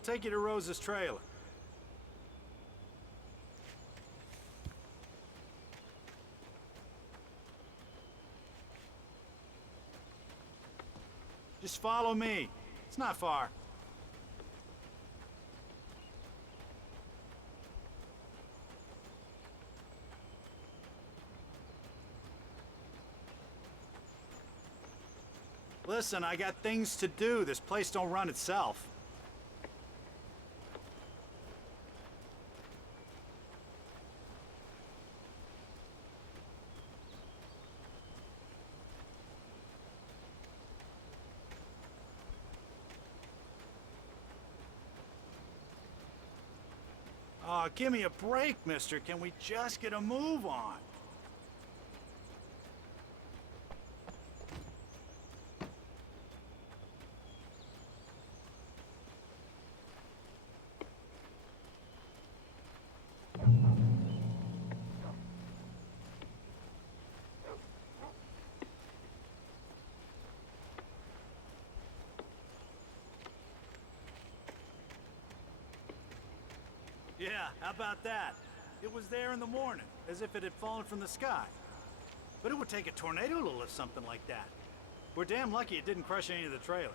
I'll take you to Rose's trailer. Just follow me. It's not far. Listen, I got things to do. This place don't run itself. Aw, give me a break, mister. Can we just get a move on? Yeah, how about that? It was there in the morning, as if it had fallen from the sky. But it would take a tornado to lift something like that. We're damn lucky it didn't crush any of the trailers.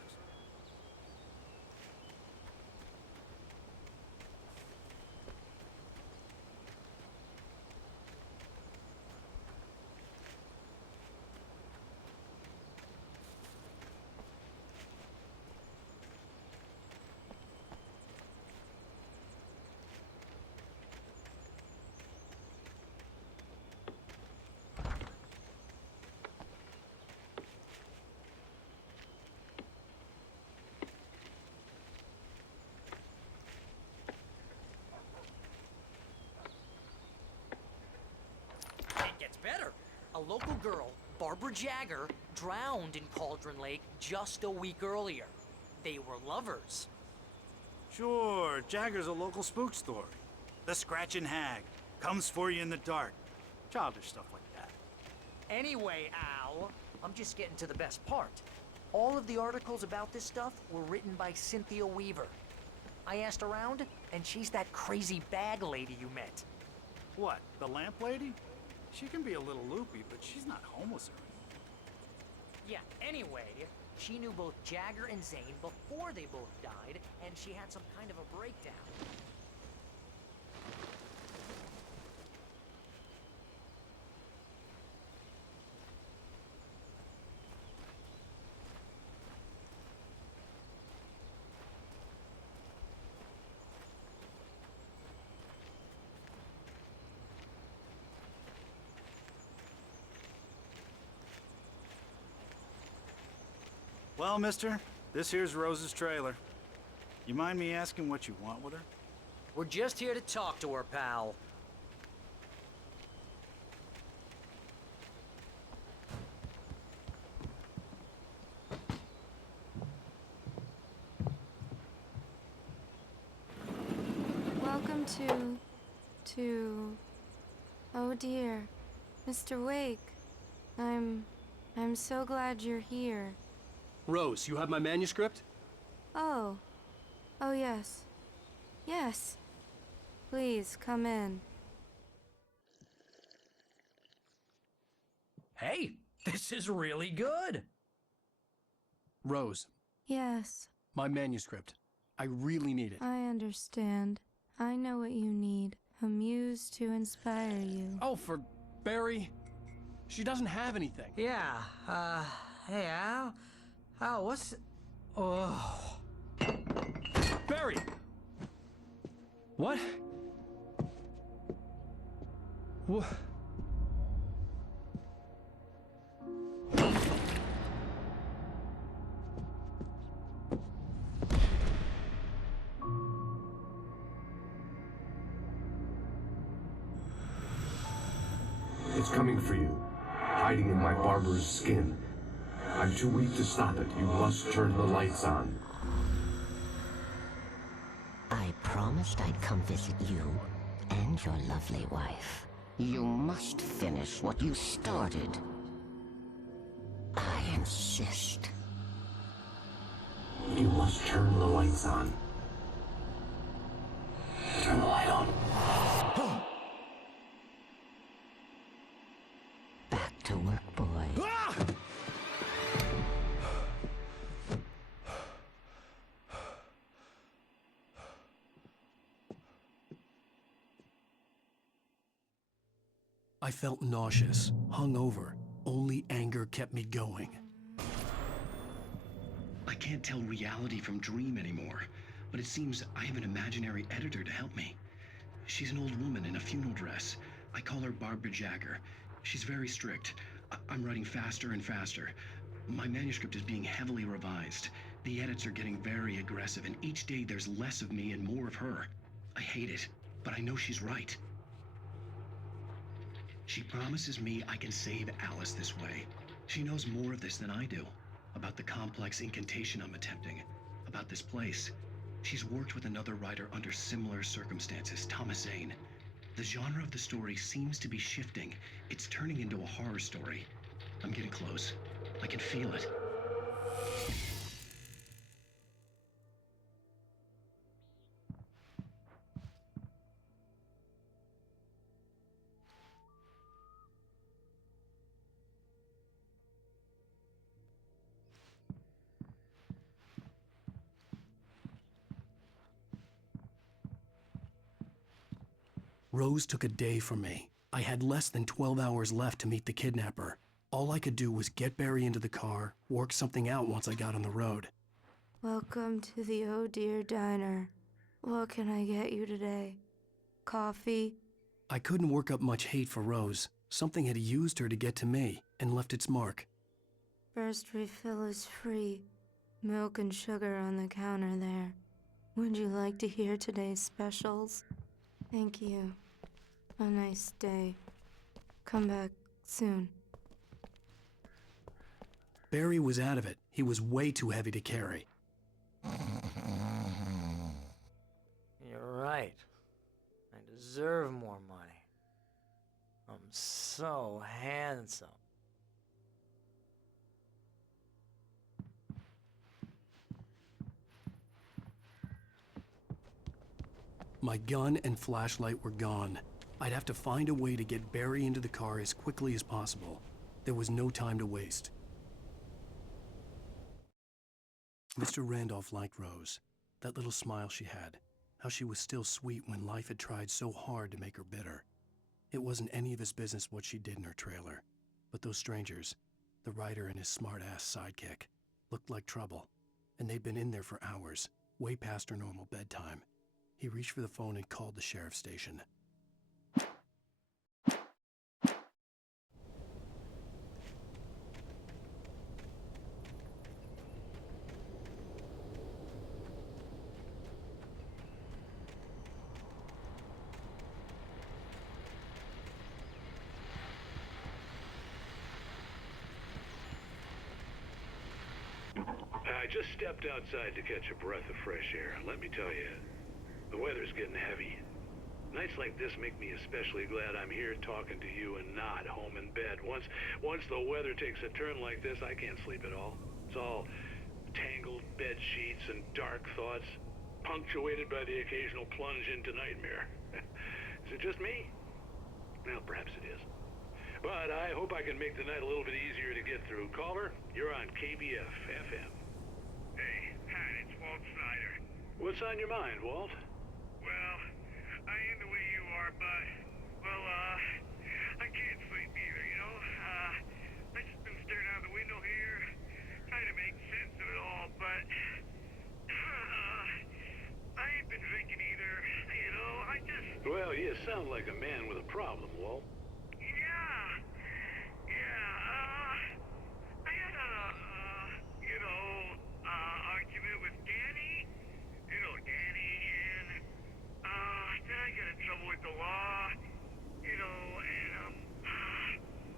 Gets better. A local girl, Barbara Jagger, drowned in Cauldron Lake just a week earlier. They were lovers. Sure, Jagger's a local spook story. The Scratching Hag. Comes for you in the dark. Childish stuff like that. Anyway, Al, I'm just getting to the best part. All of the articles about this stuff were written by Cynthia Weaver. I asked around, and she's that crazy bag lady you met. What, the lamp lady? She can be a little loopy, but she's not homeless or anything. Yeah, anyway, she knew both Jagger and Zane before they both died, and she had some kind of a breakdown. Well, mister, this here's Rose's trailer. You mind me asking what you want with her? We're just here to talk to her, pal. Welcome to... Oh dear, Mr. Wake. I'm so glad you're here. Rose, you have my manuscript? Oh. Oh, yes. Yes. Please, come in. Hey, this is really good. Rose, Yes, my manuscript. I really need it. I understand. I know what you need. A muse to inspire you. Oh, for Barry? She doesn't have anything. Yeah, hey, Al? Al, what's... Oh... Barry! What? What? It's coming for you, hiding in my barber's skin. I'm too weak to stop it. You must turn the lights on. I promised I'd come visit you and your lovely wife. You must finish what you started. I insist. You must turn the lights on. I felt nauseous, hungover. Only anger kept me going. I can't tell reality from dream anymore, but it seems I have an imaginary editor to help me. She's an old woman in a funeral dress. I call her Barbara Jagger. She's very strict. I'm writing faster and faster. My manuscript is being heavily revised. The edits are getting very aggressive, and each day there's less of me and more of her. I hate it, but I know she's right. She promises me I can save Alice this way. She knows more of this than I do. About the complex incantation I'm attempting. About this place. She's worked with another writer under similar circumstances, Thomas Zane. The genre of the story seems to be shifting. It's turning into a horror story. I'm getting close. I can feel it. Rose took a day from me. I had less than 12 hours left to meet the kidnapper. All I could do was get Barry into the car, work something out once I got on the road. Welcome to the Oh Dear Diner. What can I get you today? Coffee? I couldn't work up much hate for Rose. Something had used her to get to me and left its mark. First refill is free. Milk and sugar on the counter there. Would you like to hear today's specials? Thank you. A nice day. Come back soon. Barry was out of it. He was way too heavy to carry. You're right. I deserve more money. I'm so handsome. My gun and flashlight were gone. I'd have to find a way to get Barry into the car as quickly as possible. There was no time to waste. Mr. Randolph liked Rose. That little smile she had. How she was still sweet when life had tried so hard to make her bitter. It wasn't any of his business what she did in her trailer. But those strangers, the writer and his smart-ass sidekick, looked like trouble. And they'd been in there for hours, way past her normal bedtime. He reached for the phone and called the sheriff's station. I just stepped outside to catch a breath of fresh air. Let me tell you, the weather's getting heavy. Nights like this make me especially glad I'm here talking to you and not home in bed. Once the weather takes a turn like this, I can't sleep at all. It's all tangled bed sheets and dark thoughts, punctuated by the occasional plunge into nightmare. Is it just me? Well, perhaps it is. But I hope I can make the night a little bit easier to get through. Caller, you're on KBF FM. Hey, Pat, it's Walt Snyder. What's on your mind, Walt? Well, I am the way you are, but, well, I can't sleep either, you know? I just been staring out the window here, trying to make sense of it all, but, I ain't been drinking either, you know, I just... Well, you sound like a man with a problem, Walt. I had a, argument with Danny, Danny, and, then I got in trouble with the law, and,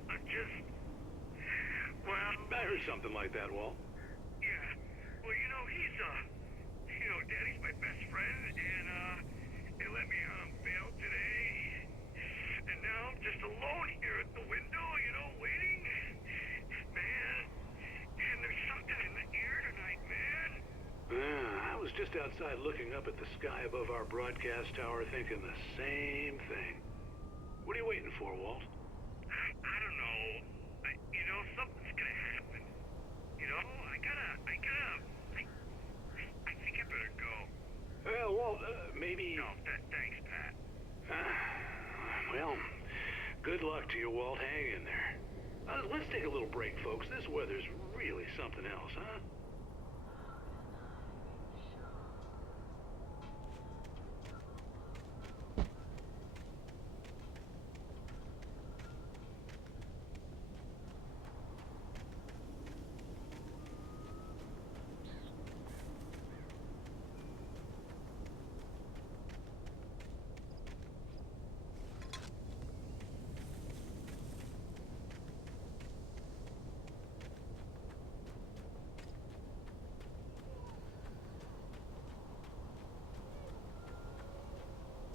I'm just, well... I heard something like that, Walt. Yeah, well, he's, Danny's my best friend, and, they let me on bail today, and now I'm just alone here at the window, waiting. Man, and there's something in the air tonight, man. I was just outside looking up at the sky above our broadcast tower thinking the same thing. What are you waiting for, Walt? I don't know. Something's gonna happen. I think I better go. Well, Walt, maybe... No, thanks, Pat. Well, Good luck to you, Walt. Hang in there. Let's take a little break, folks. This weather's really something else, huh?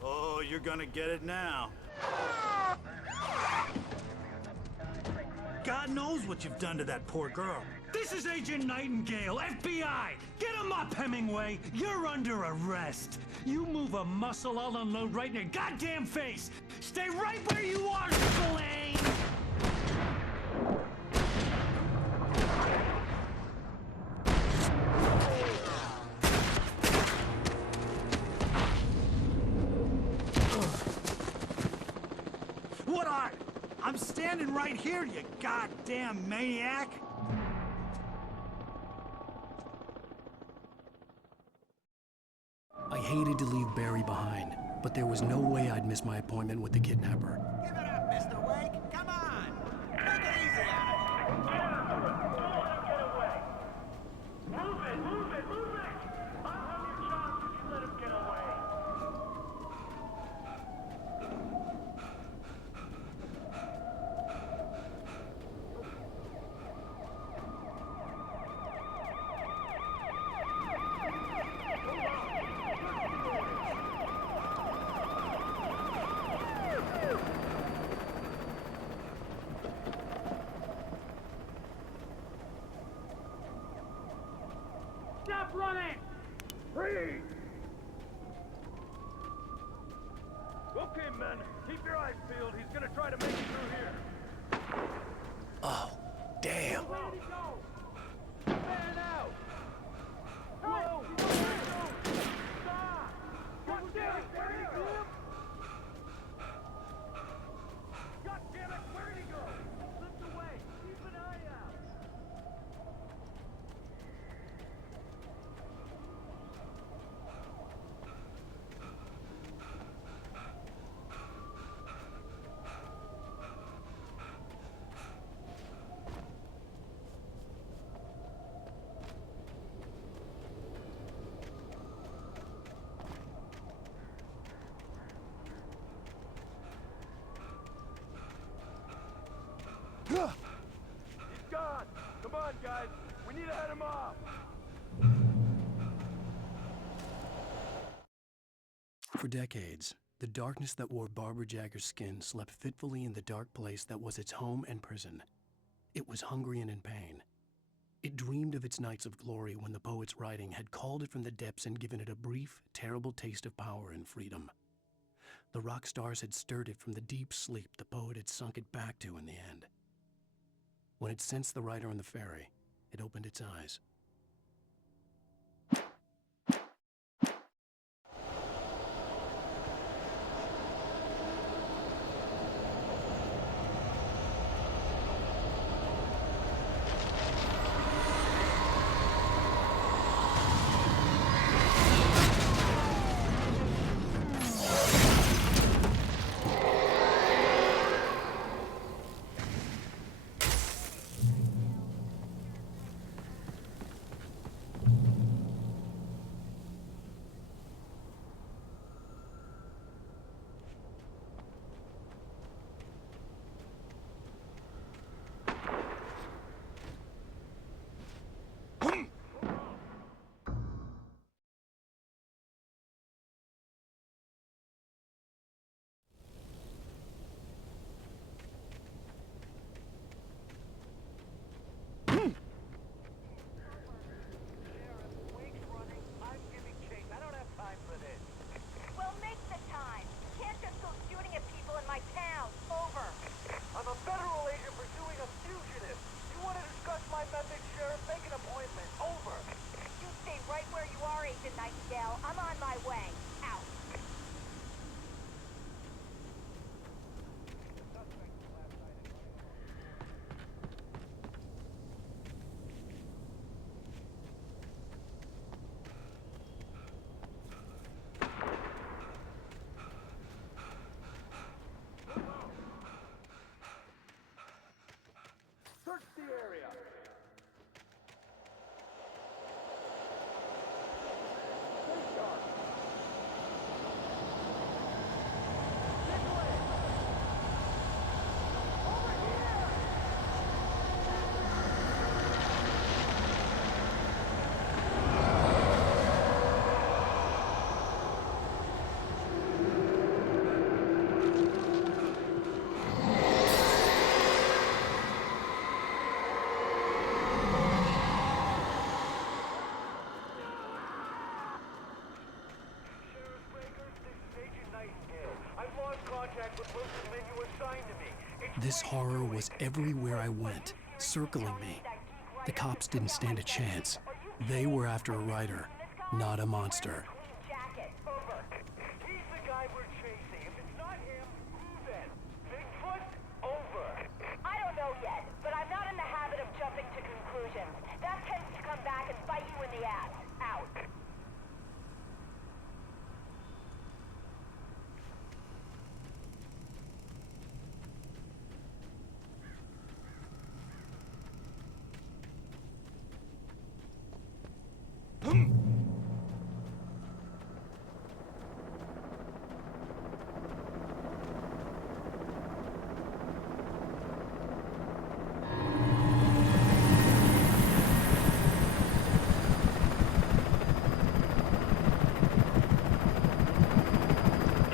Oh, you're gonna get it now. God knows what you've done to that poor girl. This is Agent Nightingale, FBI! Get him up, Hemingway! You're under arrest! You move a muscle, I'll unload right in your goddamn face! Stay right where you are, Slane! What are? I'm standing right here, you goddamn maniac! I hated to leave Barry behind, but there was no way I'd miss my appointment with the kidnapper. Give it up, Mr. Wake. Come on. Take it easy on him. Move it, move it, move it! I'll have your chance if you let him get away. Stop running! Freeze! Okay, men, keep your eyes peeled. He's gonna try to make it through here. Oh, damn. Where did he go? Man out! Whoa! Stop! God damn it! Where did he go? God damn it! Where did he go? Slipped away. Keep an eye out. He's gone! Come on, guys! We need to head him off! For decades, the darkness that wore Barbara Jagger's skin slept fitfully in the dark place that was its home and prison. It was hungry and in pain. It dreamed of its nights of glory when the poet's writing had called it from the depths and given it a brief, terrible taste of power and freedom. The rock stars had stirred it from the deep sleep the poet had sunk it back to in the end. When it sensed the writer on the ferry, it opened its eyes. Nightingale. I've lost contact with most of the men you assigned to me. This horror was everywhere I went, circling me. The cops didn't stand a chance. They were after a writer, not a monster. He's the guy we're chasing. If it's not him, who then? Bigfoot? Over. I don't know yet, but I'm not in the habit of jumping to conclusions. That tends to come back and bite you in the ass. Out.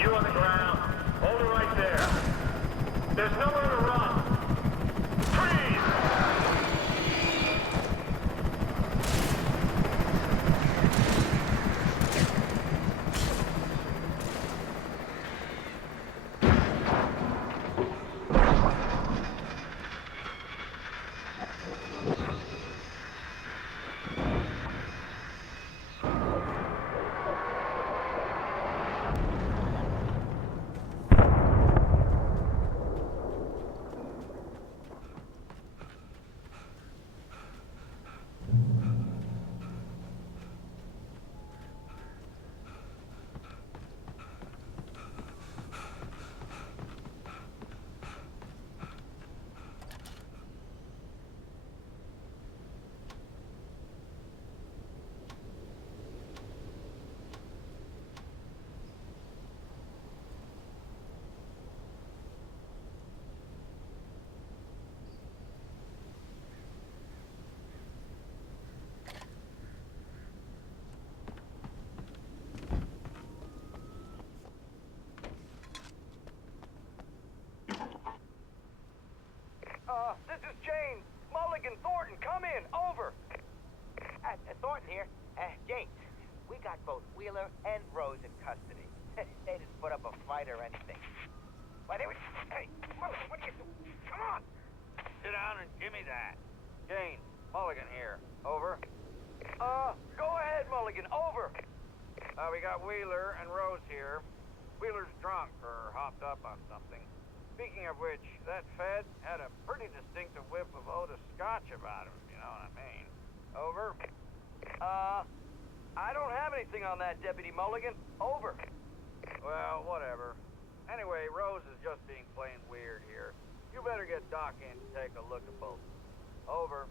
You on the ground. Hold it right there. There's nowhere to run. Freeze! This is James. Mulligan, Thornton, come in. Over. Thornton here. James, we got both Wheeler and Rose in custody. They didn't put up a fight or anything. Why, they were... Hey, Mulligan, what are you doing? Come on. Sit down and give me that. Jane, Mulligan here. Over. Go ahead, Mulligan. Over. We got Wheeler and Rose here. Wheeler's drunk or hopped up on something. Speaking of which, that Fed had a pretty distinctive whiff of Otis Scotch about him, if you know what I mean. Over. I don't have anything on that, Deputy Mulligan. Over. Well, whatever. Anyway, Rose is just being plain weird here. You better get Doc in to take a look at both. Over.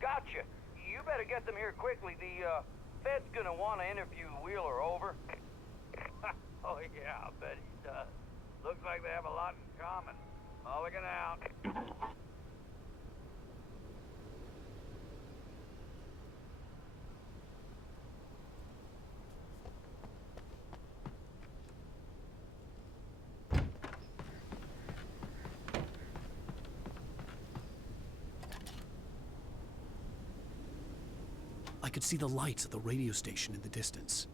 Gotcha. You better get them here quickly. The, Fed's gonna want to interview Wheeler. Over. Oh, yeah, I'll bet he does. Looks like they have a lot in common. Mulligan out. I could see the lights of the radio station in the distance.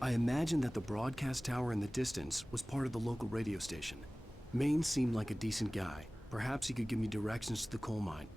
I imagined that the broadcast tower in the distance was part of the local radio station. Maine seemed like a decent guy. Perhaps he could give me directions to the coal mine.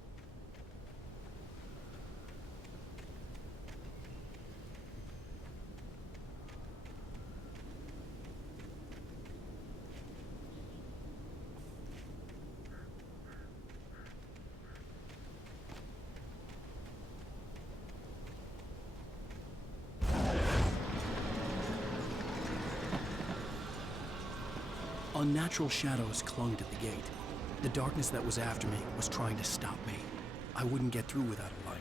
Unnatural shadows clung to the gate. The darkness that was after me was trying to stop me. I wouldn't get through without a light.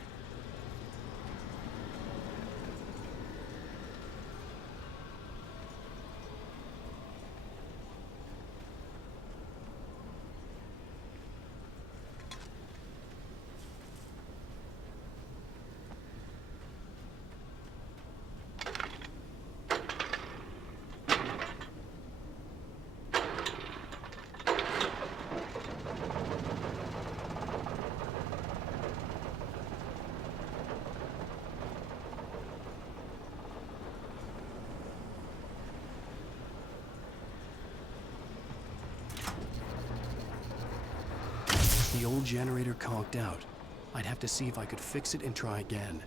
The old generator conked out. I'd have to see if I could fix it and try again.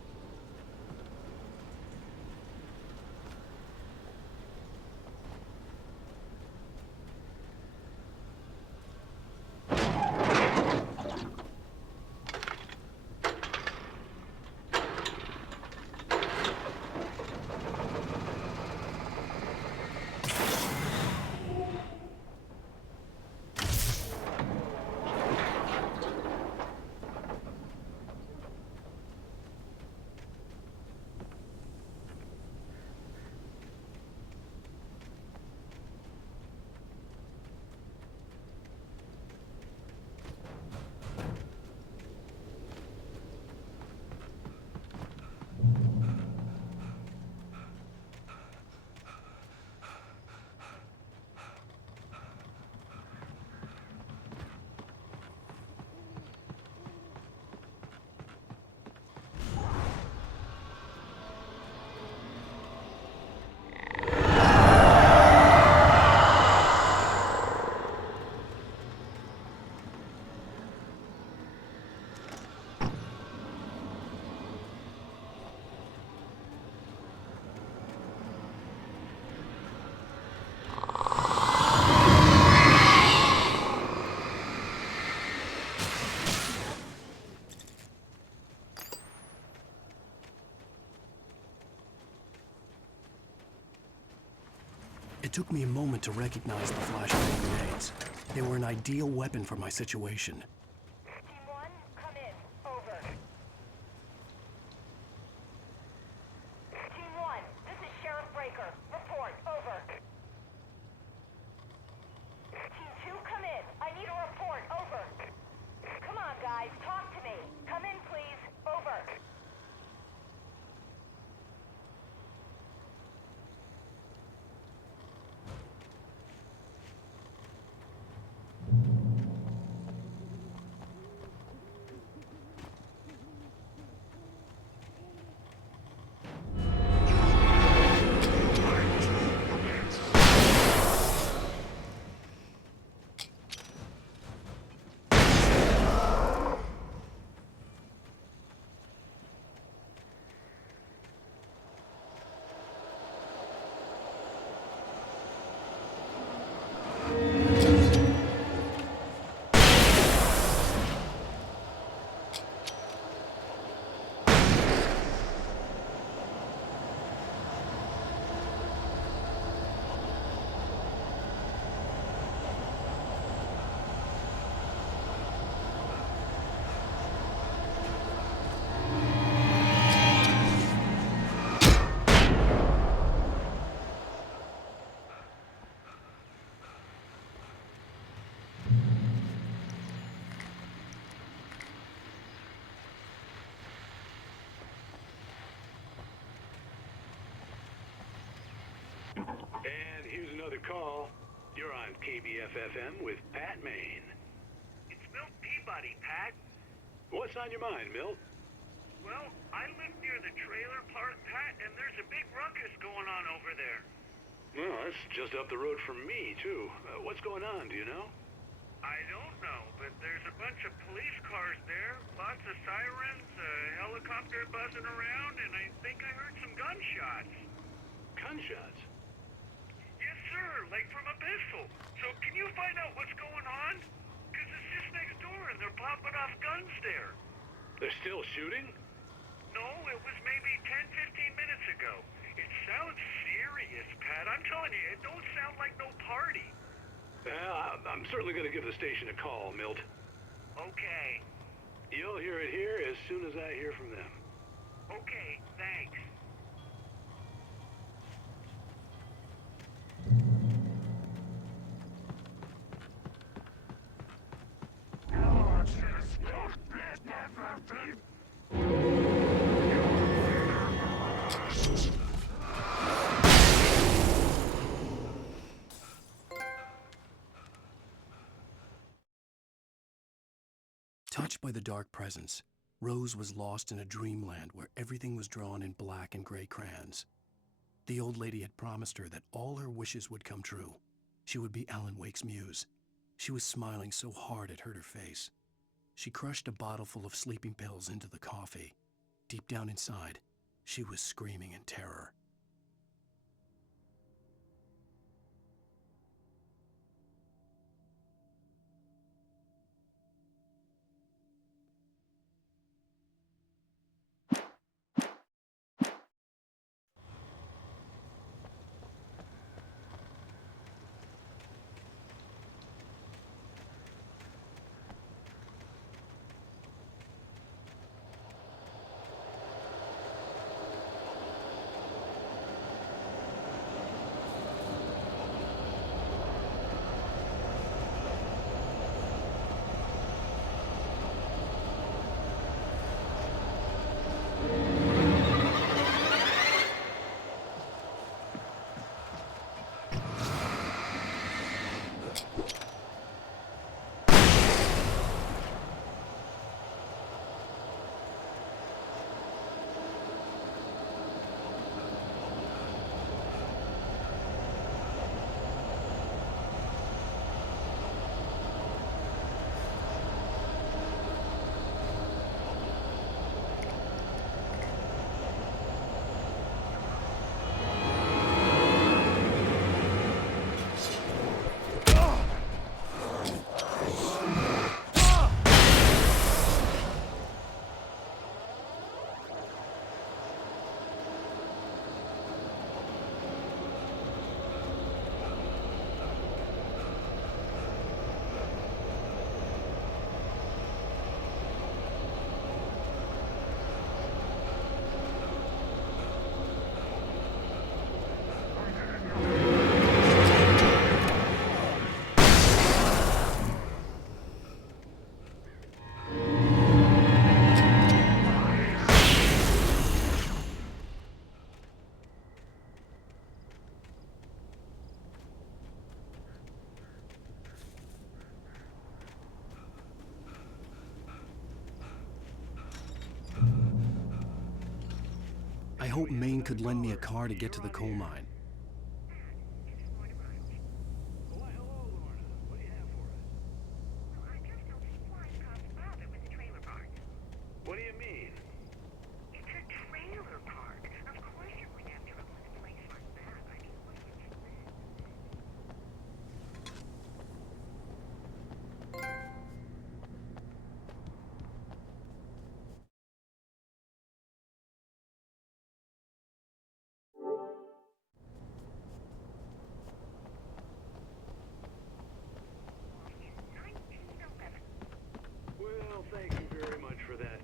It took me a moment to recognize the flashbang grenades. They were an ideal weapon for my situation. Team 1, come in. Over. Team 1, this is Sheriff Breaker. Report. Over. Team 2, come in. I need a report. Over. Come on, guys. Talk to me. Come in, please. Over. And here's another call. You're on KBF-FM with Pat Maine. It's Milt Peabody, Pat. What's on your mind, Milt? Well, I live near the trailer park, Pat, and there's a big ruckus going on over there. Well, that's just up the road from me, too. What's going on, do you know? I don't know, but there's a bunch of police cars there, lots of sirens, a helicopter buzzing around, and I think I heard some gunshots. Gunshots? Yes, sir, like from a pistol. So can you find out what's going on? Because it's just next door and they're popping off guns there. They're still shooting? No, it was maybe 10, 15 minutes ago. It sounds serious, Pat. I'm telling you, it don't sound like no party. I'm certainly going to give the station a call, Milt. Okay. You'll hear it here as soon as I hear from them. Okay, thanks. Touched by the dark presence, Rose was lost in a dreamland where everything was drawn in black and gray crayons. The old lady had promised her that all her wishes would come true. She would be Alan Wake's muse. She was smiling so hard it hurt her face. She crushed a bottle full of sleeping pills into the coffee. Deep down inside, she was screaming in terror. I hoped Maine could lend me a car to get to the coal mine. Why, hello, Lorna. What do you have for us? Well, I just don't see why Scott's bothered with the trailer park. What do you mean? It's a trailer park. Of course you wouldn't have trouble in a place like that. I mean, what do you expect? Well, thank you very much for that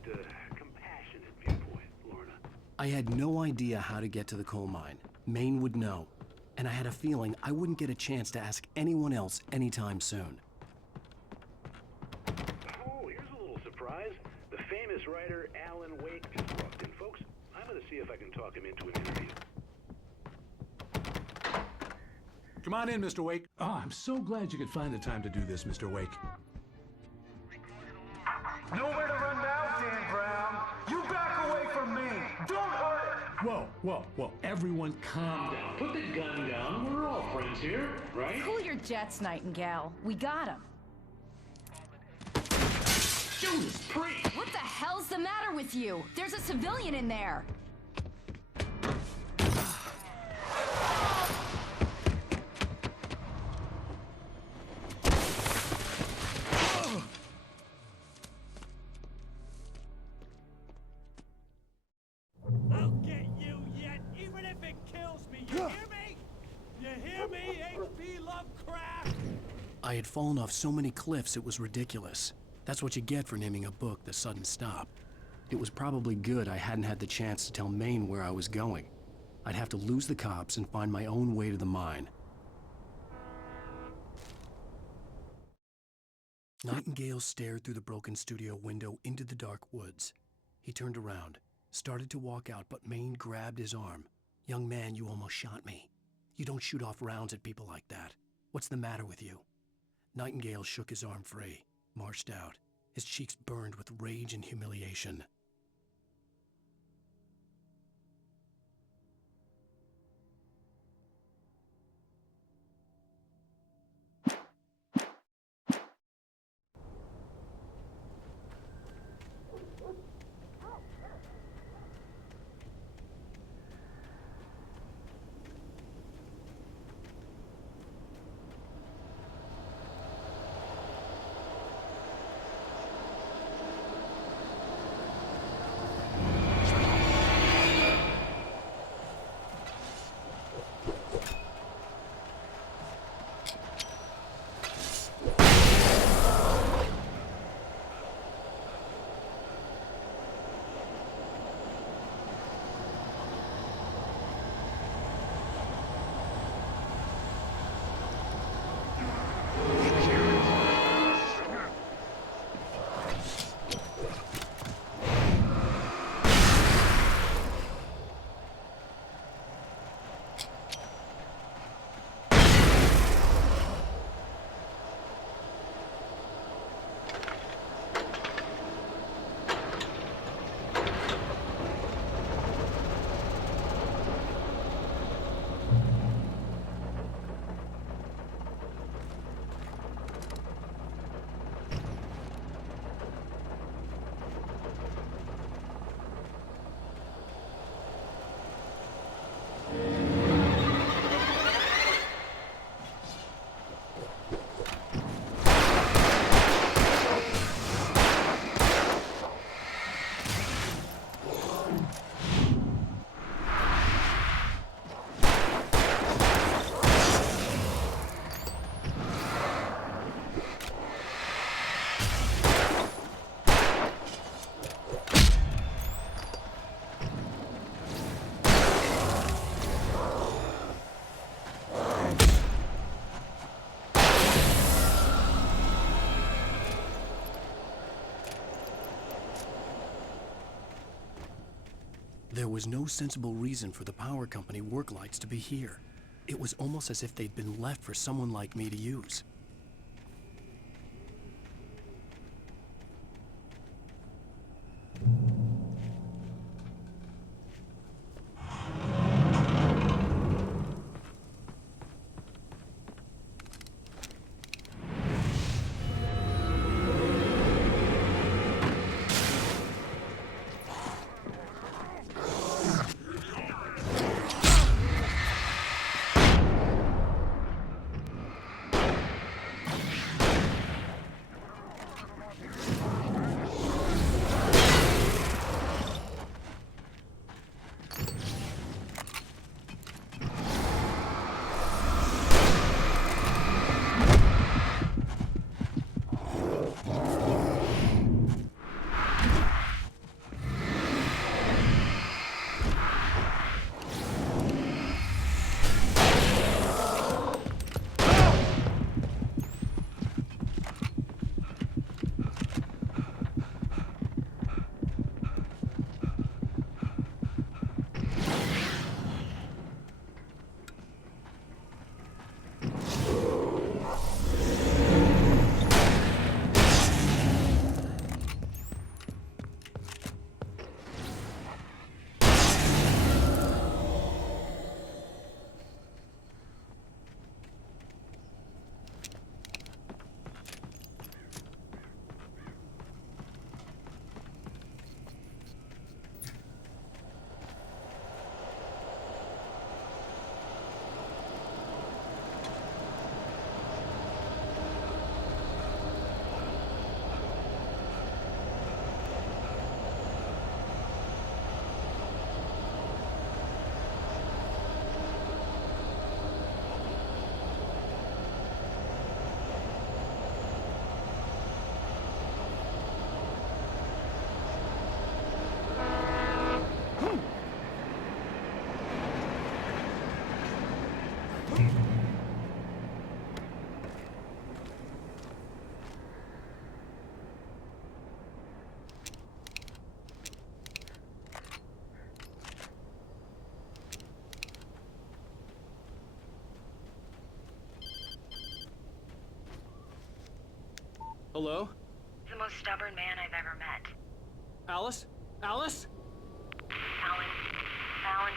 compassionate viewpoint, Lorna. I had no idea how to get to the coal mine. Maine would know. And I had a feeling I wouldn't get a chance to ask anyone else anytime soon. Oh, here's a little surprise. The famous writer Alan Wake just walked in, folks. I'm gonna see if I can talk him into an interview. Come on in, Mr. Wake. Oh, I'm so glad you could find the time to do this, Mr. Wake. Nowhere to run now, Dan Brown. You back away from me. Don't hurt it. Whoa. Everyone calm down. Put the gun down. We're all friends here, right? Cool your jets, Nightingale. We got him. Judas Priest! What the hell's the matter with you? There's a civilian in there. I'll get you yet, even if it kills me. You hear me? You hear me, H.P. Lovecraft? I had fallen off so many cliffs it was ridiculous. That's what you get for naming a book The Sudden Stop. It was probably good I hadn't had the chance to tell Maine where I was going. I'd have to lose the cops and find my own way to the mine. Nightingale stared through the broken studio window into the dark woods. He turned around, started to walk out, but Maine grabbed his arm. "Young man, you almost shot me. You don't shoot off rounds at people like that. What's the matter with you?" Nightingale shook his arm free, marched out. His cheeks burned with rage and humiliation. There was no sensible reason for the power company work lights to be here. It was almost as if they'd been left for someone like me to use. Hello? The most stubborn man I've ever met. Alice? Alice? Alan. Alan.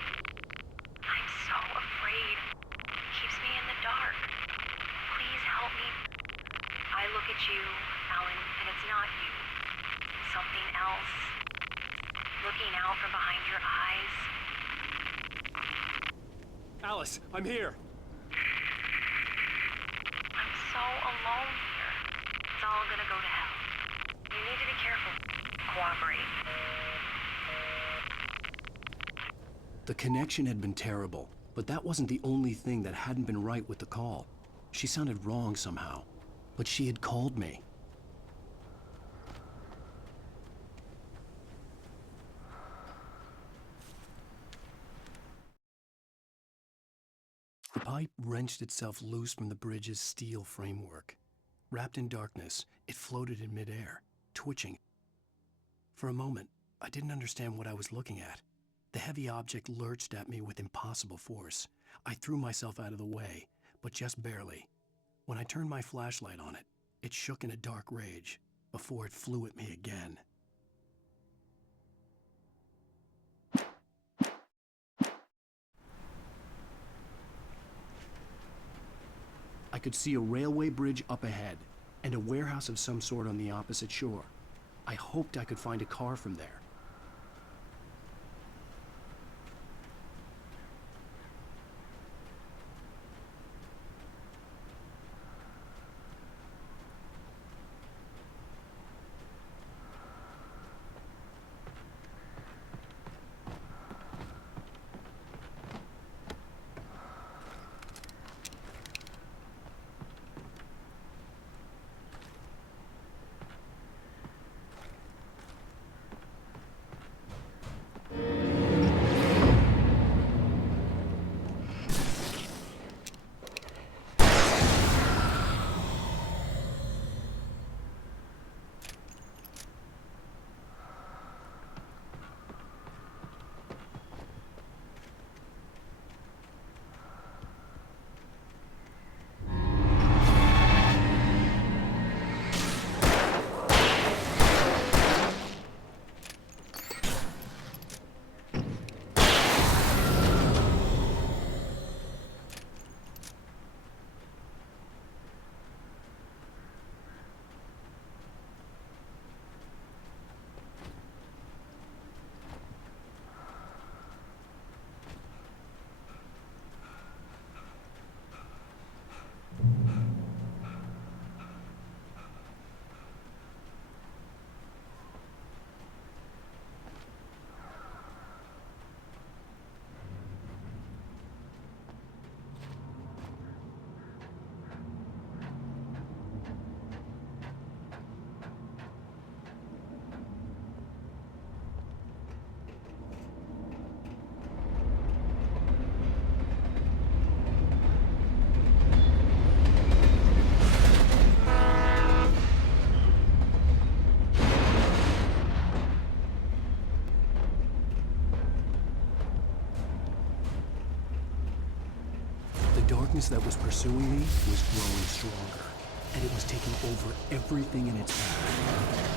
I'm so afraid. It keeps me in the dark. Please help me. I look at you, Alan, and it's not you. Something else. Looking out from behind your eyes. Alice, I'm here. I'm so alone here. It's all gonna go to hell. You need to be careful. Cooperate. The connection had been terrible, but that wasn't the only thing that hadn't been right with the call. She sounded wrong somehow, but she had called me. The pipe wrenched itself loose from the bridge's steel framework. Wrapped in darkness, it floated in midair, twitching. For a moment, I didn't understand what I was looking at. The heavy object lurched at me with impossible force. I threw myself out of the way, but just barely. When I turned my flashlight on it, it shook in a dark rage before it flew at me again. I could see a railway bridge up ahead, and a warehouse of some sort on the opposite shore. I hoped I could find a car from there. darkness that was pursuing me was growing stronger, and it was taking over everything in its path.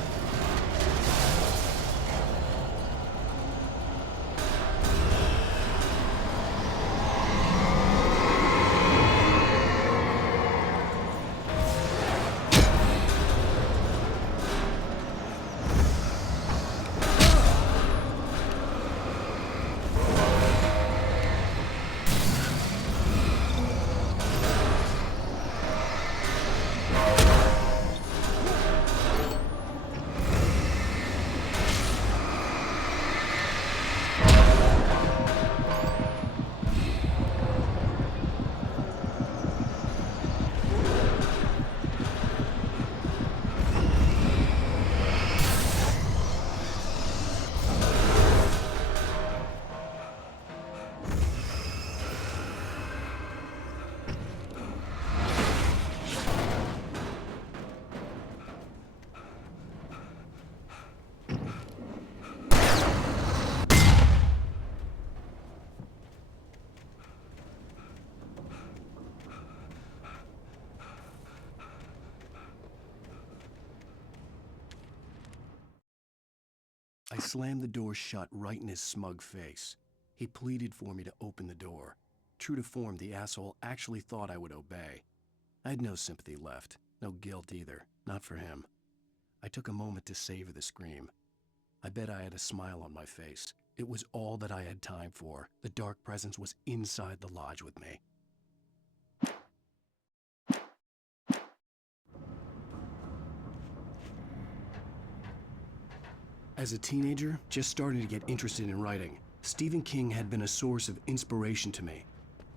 I slammed the door shut right in his smug face. He pleaded for me to open the door. True to form, the asshole actually thought I would obey. I had no sympathy left, no guilt either, not for him. I took a moment to savor the scream. I bet I had a smile on my face. It was all that I had time for. The dark presence was inside the lodge with me. As a teenager, just starting to get interested in writing, Stephen King had been a source of inspiration to me.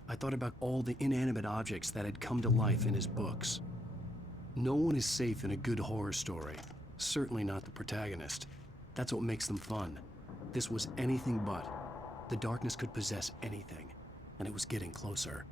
I thought about all the inanimate objects that had come to life in his books. No one is safe in a good horror story. Certainly not the protagonist. That's what makes them fun. This was anything but. The darkness could possess anything, and it was getting closer.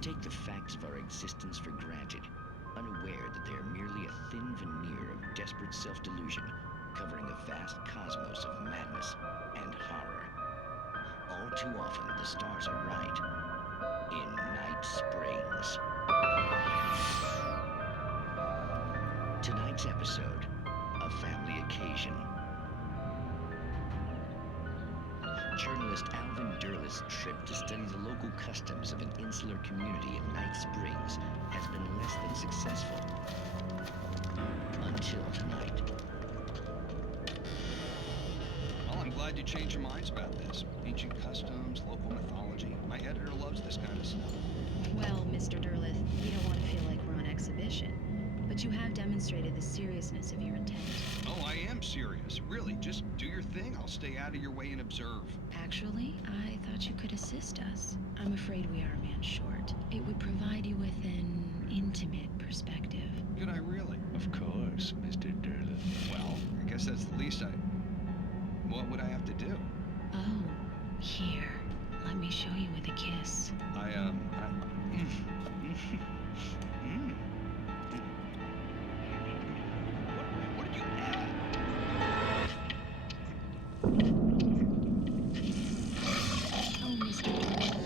Take the facts of our existence for granted, unaware that they are merely a thin veneer of desperate self-delusion, covering a vast cosmos of madness and horror. All too often, the stars are right. In Night Springs. Tonight's episode, A Family Occasion. Journalist Alvin Derlis' trip to study the local customs of an insular community in Night Springs has been less than successful. Until tonight. Well, I'm glad you changed your minds about this. Ancient customs, local mythology. My editor loves this kind of stuff. Well, Mr. Derlis, we don't want to feel like we're on exhibition. But you have demonstrated the seriousness of your intent. Oh, I am serious. Really, just do your thing. I'll stay out of your way and observe. Actually, I thought you could assist us. I'm afraid we are a man short. It would provide you with an intimate perspective. Could I really? Of course, Mr. Derlis. Well, I guess that's the least case, what would I have to do? Oh, here. Let me show you with a kiss. What did you add? Oh, Mr. Doyle.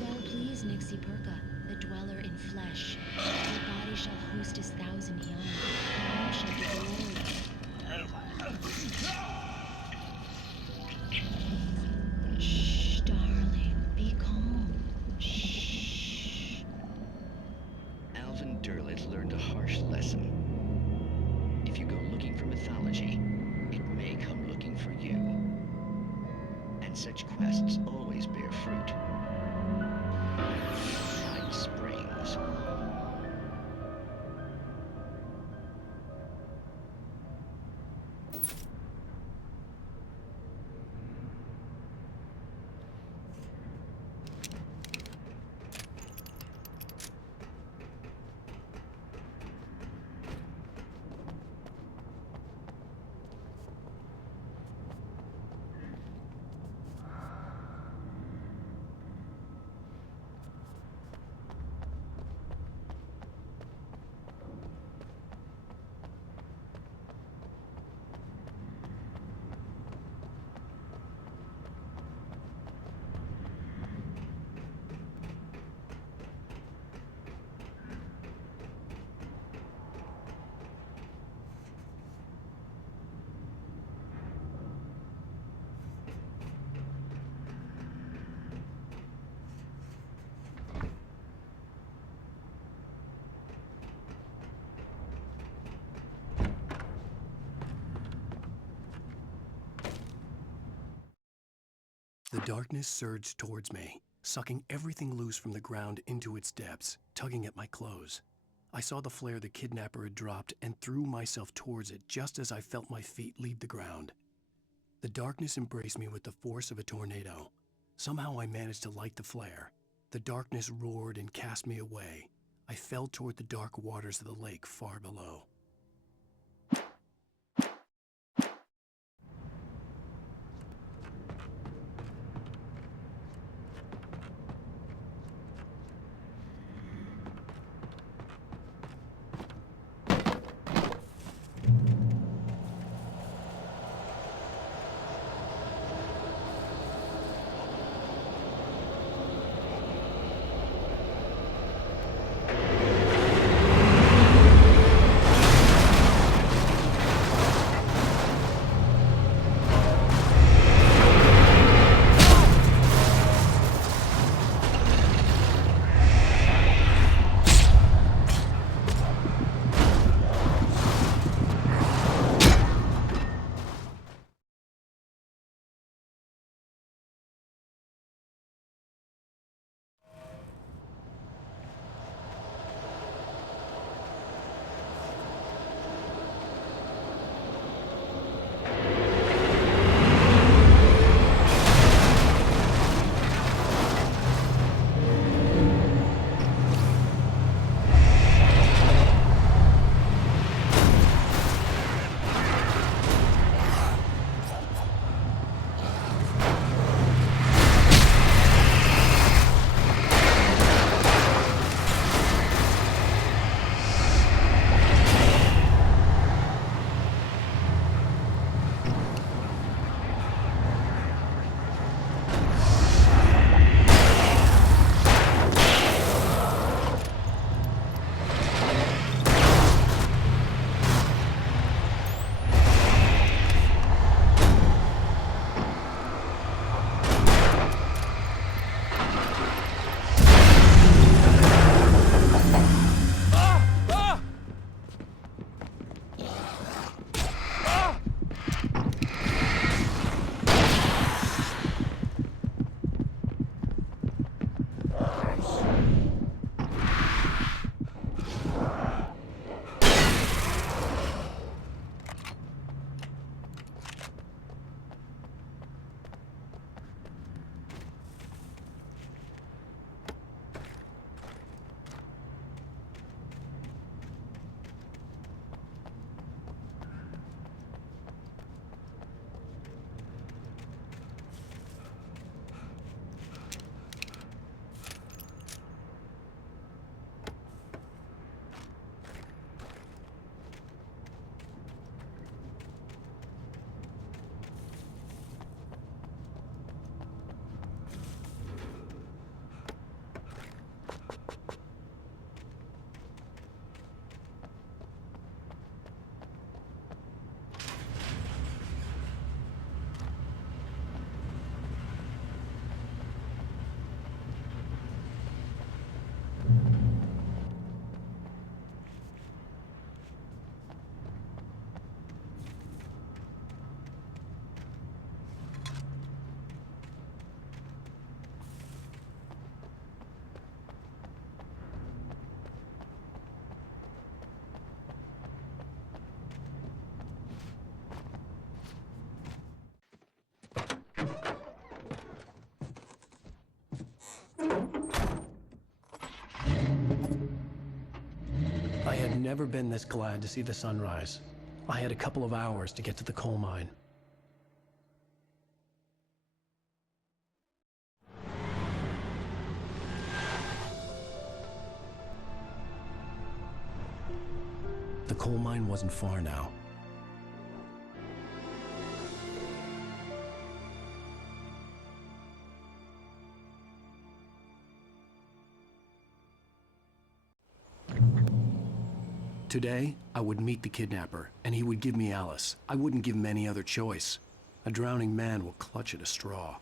Well, please, Nixie Perka, the dweller in flesh. Your body shall host his 1,000 young, and you shall be glory. Shh, darling, be calm. Shh. Alvin Derleth learned a harsh lesson. If you go looking for mythology, it may come looking for you. And such quests always bear fruit. Night Springs. The darkness surged towards me, sucking everything loose from the ground into its depths, tugging at my clothes. I saw the flare the kidnapper had dropped and threw myself towards it just as I felt my feet leave the ground. The darkness embraced me with the force of a tornado. Somehow I managed to light the flare. The darkness roared and cast me away. I fell toward the dark waters of the lake far below. I had never been this glad to see the sunrise. I had a couple of hours to get to the coal mine. The coal mine wasn't far now. Today, I would meet the kidnapper, and he would give me Alice. I wouldn't give him any other choice. A drowning man will clutch at a straw.